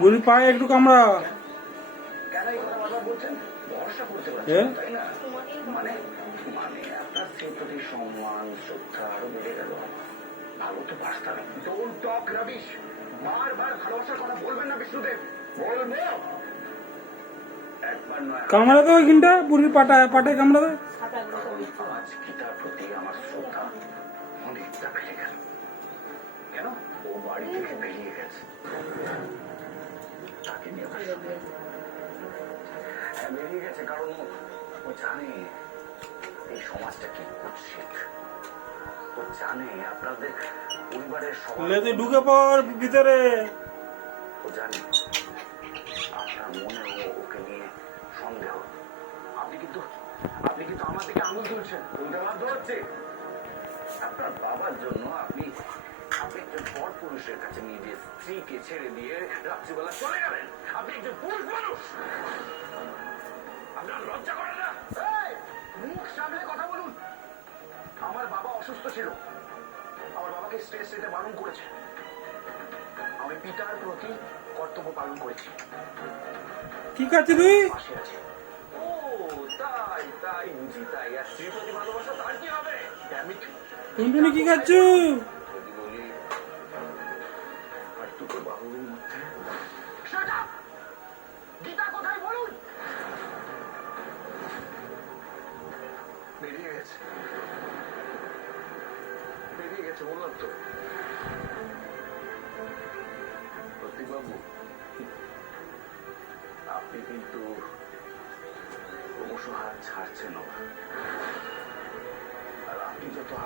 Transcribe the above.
বুড়ির পায়ে একটু কামড়া। সম্মান শ্রদ্ধা আরো বেড়ে গেল। ভালো তো বার্তা নেই। Don't talk rubbish. বারবার ভালোবাসার কথা বলবেন না বিষ্ণুদেব। বলবো একবার নয়। কামড়া তো ওইখানটা বুড়ির পাটায় কামড়া দে। আজ গীতার প্রতি আমার শ্রদ্ধা অনেকটা বেড়ে গেল। কেন ও বাড়ি থেকে বেরিয়ে গেছে। তাকে নিয়ে বেরিয়ে গেছে কারণ ও জানে এই সমাজটা কি কুৎসিত। ও জানে আপনাদের পরিবারের সবাই ঢুকে পড় ভিতরে। ও জানে আপনার মনে ওকে নিয়ে সন্দেহ। আপনি কিন্তু আমার দিকে আঙুল তুলছেন। বলতে বাধ্য হচ্ছে আপনার বাবার জন্য আপনি একজন পর পুরুষের কাছে নিজের স্ত্রীকে ছেড়ে দিয়ে রাত্রিবেলা চলে গেলেন। আপনি একজন পুরুষ মানুষ। আপনার লজ্জা করে না? মুখ সামলে কথা বলুন। আমার বাবা অসুস্থ ছিল। আমার বাবাকে স্ট্রেস নিতে বারণ করেছে। আমি পিতার প্রতি কর্তব্য পালন করেছি। কি খাচ্ছি তুই? পাশে আছে। ও তাই বুঝি তাই। আর স্ত্রীর প্রতি ভালোবাসা তার কি হবে? টুনটুনি কি খাচ্ছ? বলি আর দুটো বাহুর মধ্যে গীতা কোথায় বলুন? বেরিয়ে গেছে বললাম তো। প্রতীকবাবু আপনি কিন্তু ক্রমশ হাত ছাড়ছেন।